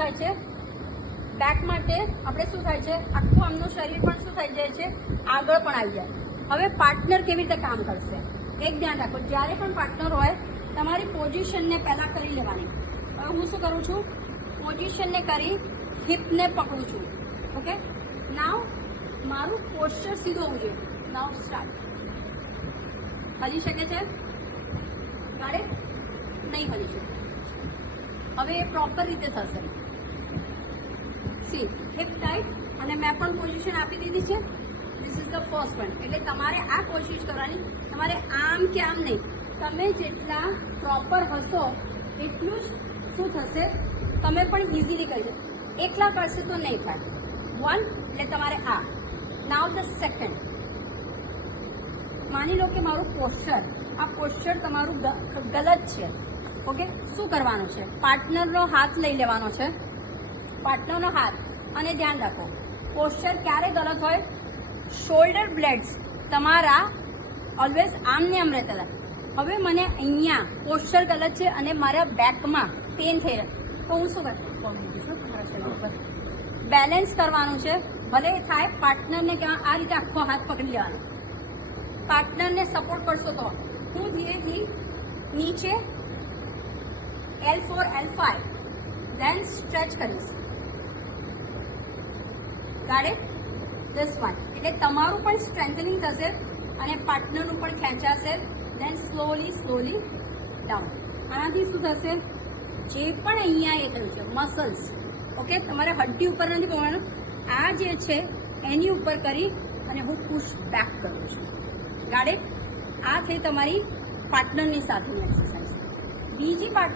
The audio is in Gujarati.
થાય છે, બેક માટે આપણે શું થાય છે, આખું આમનું શરીર પણ શું થઈ જાય છે, આગળ પણ આવી જાય. હવે પાર્ટનર કેવી રીતે કામ કરશે એક ધ્યાન રાખો. જ્યારે પણ પાર્ટનર હોય તમારી પોઝિશનને પહેલાં કરી લેવાની. હવે હું શું કરું છું, પોઝિશનને કરી હિપને પકડું છું. ઓકે, નાવ મારું પોસ્ચર સીધું હોવું જોઈએ. નાવ સ્ટાર્ટ. હલી શકે છે, ગાડે નહીં હલી શકે. હવે એ પ્રોપર રીતે થશે. સી હિપ ટાઈટ અને મેં પણ પોઝિશન આપી દીધી છે. This is the first one. એટલે તમારે આ કોશિશ કરવાની, તમારે આમ કે આમ નહીં, તમે જેટલા પ્રોપર હશો એટલું જ શું થશે, તમે પણ ઇઝીલી કરી શકો. એકલા કરશે તો નહીં થાય. વન એટલે તમારે આ. નાવ ધ સેકન્ડ. માની લો કે મારું પોસ્ચર, આ પોસ્ચર તમારું ગલત છે. ઓકે, શું કરવાનું છે, પાર્ટનરનો હાથ લઈ લેવાનો છે, પાર્ટનરનો હાથ. અને ધ્યાન રાખો, પોસ્ચર ક્યારે ગલત હોય, શોલ્ડર બ્લેડ્સ તમારા ઓલવેઝ આમ ને આમ રહેતા હતા. હવે મને અહીંયા પોસ્ચર ગલત છે અને મારા બેકમાં પેન થઈ રહ્યું, તો હું શું કરું, બેલેન્સ કરવાનું છે. ભલે થાય પાર્ટનરને કહેવાય આ રીતે આખો હાથ પકડી લેવાનો. પાર્ટનરને સપોર્ટ કરશો તો હું ધીરેથી નીચે L4 L5 ધેન સ્ટ્રેચ કરીશ. ગાડે ધીસ વન. એટલે તમારું પણ સ્ટ્રેન્થનિંગ થશે અને પાર્ટનરનું પણ ખેંચાશે. Than slowly down. આનાથી શું થશે, જે પણ અહીંયા એ થયું છે મસલ્સ, ઓકે, તમારે હડ્ડી ઉપર નથી કરવાનું, આ જે છે એની ઉપર કરી અને હું પુશ બેક કરું છું. ગાડે આ થઈ તમારી પાર્ટનરની સાથેની એક્સરસાઇઝ. બીજી પાર્ટનર